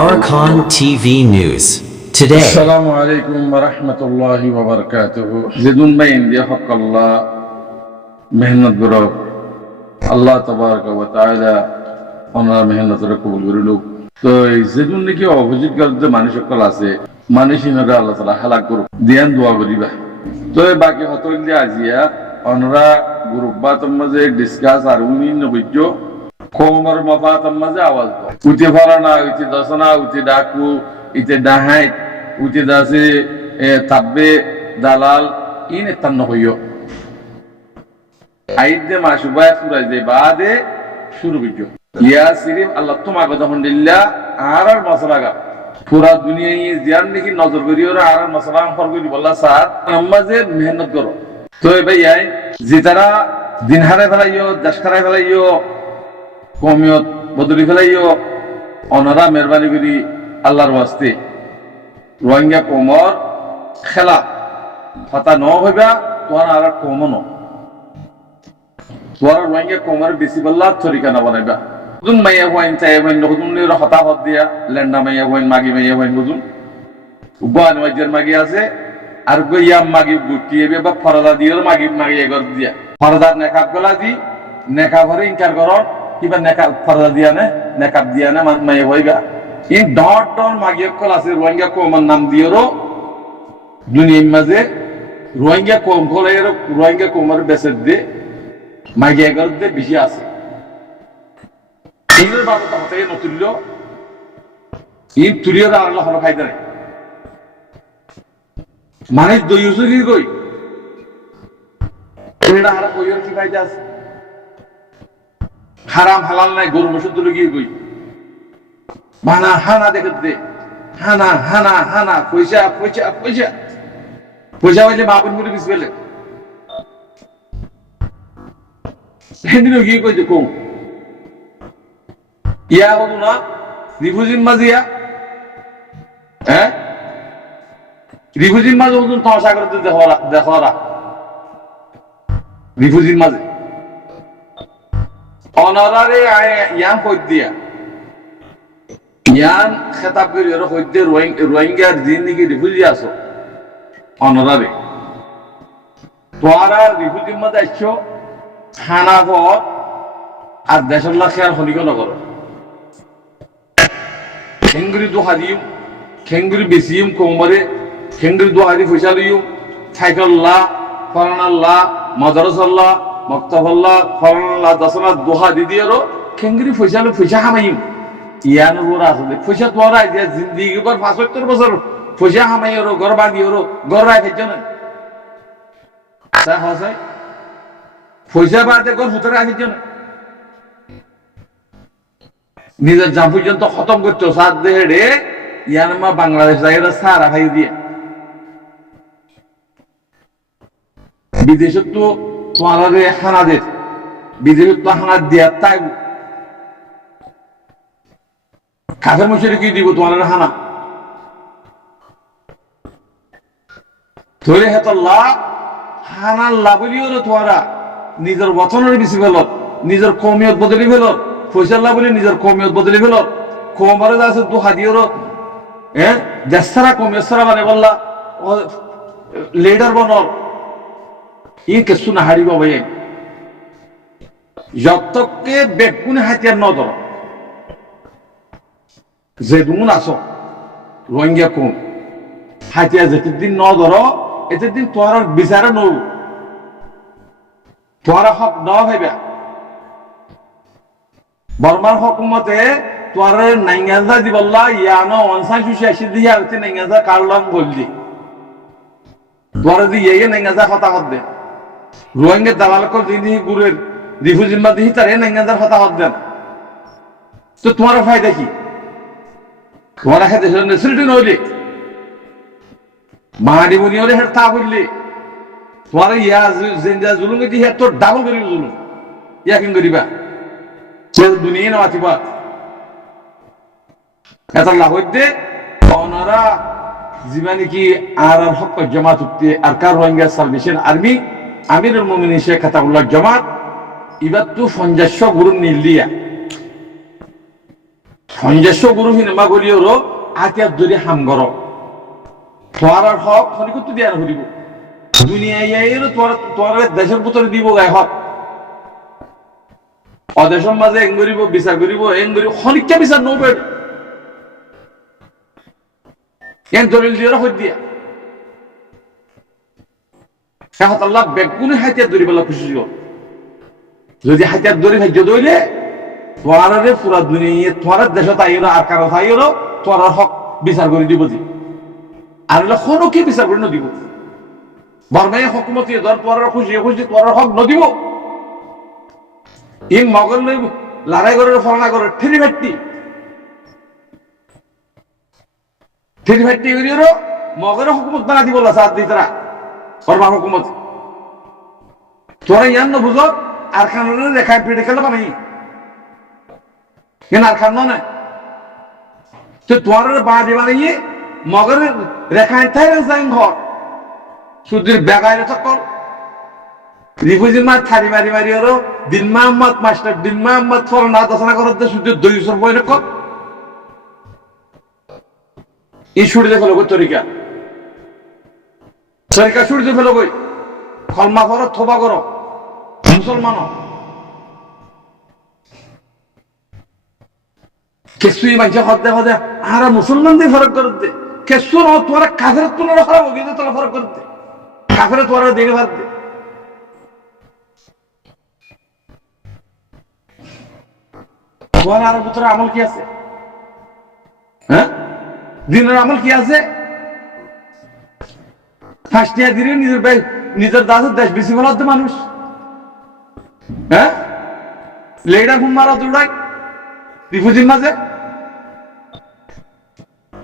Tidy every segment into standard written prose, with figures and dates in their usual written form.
Arakan TV News. Today, Assalamu alaikum wa rahmatullahi wa barakatuh. Zidun bhai India haq Allah mehnat goro Allah tabaraka wa ta'ala onar mehnat ra কবুল করিল। তো এই যেদুন নাকি opposite কালতে মানুষ সকল আছে মানুষ ইনরা আল্লাহ তাআলা হালাক করুক দিয়ান দোয়া করিবা। তো বাকি হতল যে আজিয়া অনরা গ্রুপ বা তোমাজে ডিসকাস আর উনি নবজ্জ কোমর মাফা তোমাজে আওয়াজ দাও উঠে ফলানা উঠে দসনা উঠে ডাকু ইতে ডাহাই উঠে দাসে তাব্বে দালাল ইনে তান্ন হইও আইদে মাসুবায় ফুরাই দে বাদে শুরু করিও ইয়া সিরিফ আল্লাহ তোমাকে যখন দিল্লা আর মশলাগা পুরা দুনিয়ায় জিয়ান নাকি নজর করিও আর মশলা ফর করি বললা স্যার নামাজে মেহনত করো। তো ভাই আই যে তারা দিন হারে ফেলাইও দাস খারাই ফেলাইও কমিয়ত বদলি ফেলাইও অনারা মেহরবানি করি আল্লাহর ওয়াস্তে রোহিঙ্গা কোমর খেলা ফাতা ন হইবা তোমার আর কমন তোমার রোহিঙ্গা কোমর বেশি বললা তরিকা না বানাইবা হুজুন মাইয়া হইন চাই হইন হুজুন নির হতাহত দিয়া লেন্ডা মাইয়া হইন মাগি মাইয়া হইন হুজুন উবান ওয়াজের মাগি আছে আর গইয়া মাগি গুটিয়ে বা ফরদা দিওর মাগি মাগি এগর দিয়া ফরদা নেকাব গলা দি নেকাব হরে ইনকার করো কিবা নেকাব ফরদা দিয়া না নেকাব দিয়া না মাইয়া হইবা ইন ডট ডট মাগি কল আছে রোহিঙ্গা কোমর নাম দিওরো দুনিয়ার মাঝে রোহিঙ্গা কোম ফলের রোহিঙ্গা কোমর বেসে দে মাগি এগর দে বেশি আছে ইনের বাবা তো হতে নতুল্য ইন তুলিয়র আল্লাহ হলো খাইতে নাই মানে দইউসুরি কই এটা আর কইর কি ফায়দা আছে হারাম হালাল নাই গরু মসুদ লগি কই বানা হানা দেখে দে হানা হানা হানা পয়সা পয়সা পয়সা পয়সা হইলে বাবুন করে বিশ গেলে সেদিন কি কই যে কম ইয়া বলু না রিফুজিন মাজিয়া হ্যাঁ রিফুজিন মাঝে ওজন তমাশা করতে দেখরা রিফুজিন মাঝে অনারারে ইয়ান কই দিয়া ইয়ান খেতাব করি ওর কইতে রোহিঙ্গার জিন্দেগি রিফুজি আছো অনারারে তোরা রিফুজিন মাঝে আইছো খানা ঘর আর দেশের লাখ খেয়াল হলিক নগর খেঙ্গুরি দোহাদিম খেঙ্গুরি বেশিম কোমরে খেঙ্গুরি দোহাদি পয়সা লইম সাইকেল্লাহ ফরানাল্লাহ মাদ্রাসাল্লাহ মক্তবাল্লাহ ফরানাল্লাহ দশনা দোহা দিদিয়ারো খেঙ্গুরি পয়সা লো পয়সা হামাইম ইয়ান ওরা আছে পয়সা তোরা যে জিন্দেগি পর ৭৫ বছর পয়সা হামাইরো ঘর বাঁধিরো ঘর রাখে জন তা হসাই পয়সা বাদে ঘর হুতরে রাখে জন নিজের জাম পর্যন্ত খতম করতো সাত দেহে রে ইয়ানমা বাংলাদেশ জায়গা সারা খাই দিয়ে বিদেশত তো তোমার হানাদের বিদেশত তো হানা দিয়া তাই কাজের মশারি কি দিব তোমার হানা ধরে হেতল্লাহ হানা লাভলিও তোরা নিজের বচনের বেশি ফেল নিজের কমিয়ত বদলি ফেল ফয়সাল্লাহ বলে নিজের কমিয়ত বদলি ফেল কোমরে আছে তো হাদিওর হ্যাঁ দেশারা কমিয়তরা মানে বললা লিডার বনর ই কিছু না হারিব ভাই যতকে বেগুন হাতিয়ার ন ধর যে দুন আসো রোহিঙ্গা কম হাতিয়ার যেতে দিন ন ধর এতে দিন তোর বিচারে নড়ু তোর হক ন ভাইবা বর্মার হকুমতে তোর নাইঙ্গাজা দি বললা ইয়ানো অনসাই সুশি আসি দিয়া হচ্ছে নাইঙ্গাজা কারলাম বললি তোর দি ইয়ে নাইঙ্গাজা কথা হত দে রোহিঙ্গা দালালক দিদি গুরের রিফুজিন মা দিহি তারে নাইঙ্গাজার কথা হত দেন তো তোমার ফায়দা কি তোমার হাতে নেসিলিটি নইলে মাহাদি বনি হলে হের তা বললি তোমার ইয়া জিন্দা জুলুম দি হের তোর ডাবল করি জুলুম ইয়া কিন করিবা দুনিয়া না আতিবা এটা লাহইতে ওনারা জীবনে কি আর হক জামাত উঠতে আর কার রোহিঙ্গা সালভেশন আর্মি আমিরুল মুমিনিন শেখ আতাউল্লাহ জামাত ইবাত তো ৫০ গুরু নিলিয়া সঞ্জস্ব গুরু হিনেমা গলিওর আতিয়ার ধরে হামগর তোমার হক খনি করতে দিয়া হরিব দুনিয়ায় তোমার দেশের ভিতরে দিব গায়ে হক অদেশের মাঝে এং করিব বিচার করিব এং করিব খনিকা বিচার নবেন এন দলিল দিয়ে হই দিয়া সাহাত আল্লাহ বেগুনে হাতিয়ার দড়ি বলা খুশি যদি হাতিয়ার দড়ি ভাজ্য দইলে তোমার পুরা দুনিয়া তোমার দেশে তাইও আর কারো তাইও তোমার হক বিচার করে দিব যে আর কোনো কি বিচার করে নদিব বর্মাই হকুমতি ধর তোমার খুশি খুশি তোমার হক নদিব ইং মগল লই লড়াই করে ফলনা করে ঠেরি ভাট্টি করিও মগের হুকুমত বানা দিব সাথ দি তারা বর্মা হুকুমত তোরা ইয়ান বুঝো আর খানের রেখায় পিড়ে খেলে বানাই কেন আর খান না তো তোমার বাড়ি বানাইয়ে মগের রেখায় থাই ঘর সুদির বেগাইরে চক্কর রিফুজির মা থারি মারি মারি আরো দিন মাহমদ মাস্টার দিন মাহমদ ফল না দশনা করতে সুদির 200 বই রেখ এই ছুটিতে ফেলো গো তরিকা ছুটিতে ফেলো গই খলমা করো থোবা করো মুসলমান কেসুই মাঝে হতে হতে আর মুসলমানদের ফরক করতে কেসু ন তোরা কাফের তুলনা খারাপ হবে কিন্তু তোরা ফরক করতে কাফের তোরা দেখে ভাত দে তোমার আর ভিতরে আমল কি আছে হ্যাঁ দিনের আমল কি আছে ফাঁসটিয়া দিলে নিজের দাসের দেশ বেশি বলাতে মানুষ হ্যাঁ লেডা ঘুম মারা দৌড়াই রিফুজির মাঝে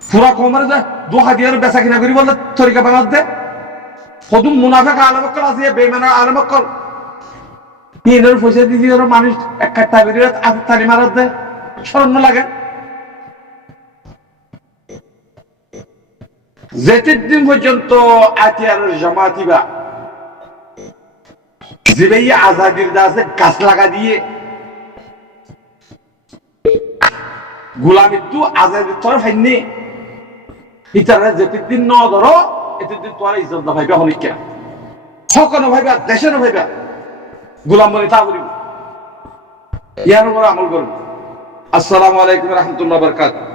পুরা কমারে যায় 2000 বেচা কিনা করি বললে তরিকা বানাত দে কদম মুনাফেক আলমক্কল আছে বেমানা আলমক্কল ইনের পয়সা দিয়ে মানুষ এক কাট্টা বেরিয়ে তালি মারাত দে শরম লাগে যেতের দিন পর্যন্ত আতিয়ার জামাতিবা জিবেই আজাদির দাসে গাছ লাগা দিয়ে গোলামি তো আজাদির তরফ হয়নি ইতারা যেতের দিন ন ধরো এতের দিন তোরা ইজ্জত না ভাইবা হলিকা সকনো ভাইবা দেশের ভাইবা গোলাম বলে তা বলিব ইয়ার উপর আমল করব আসসালামু আলাইকুম ওয়া রাহমাতুল্লাহি ওয়া বারাকাতুহু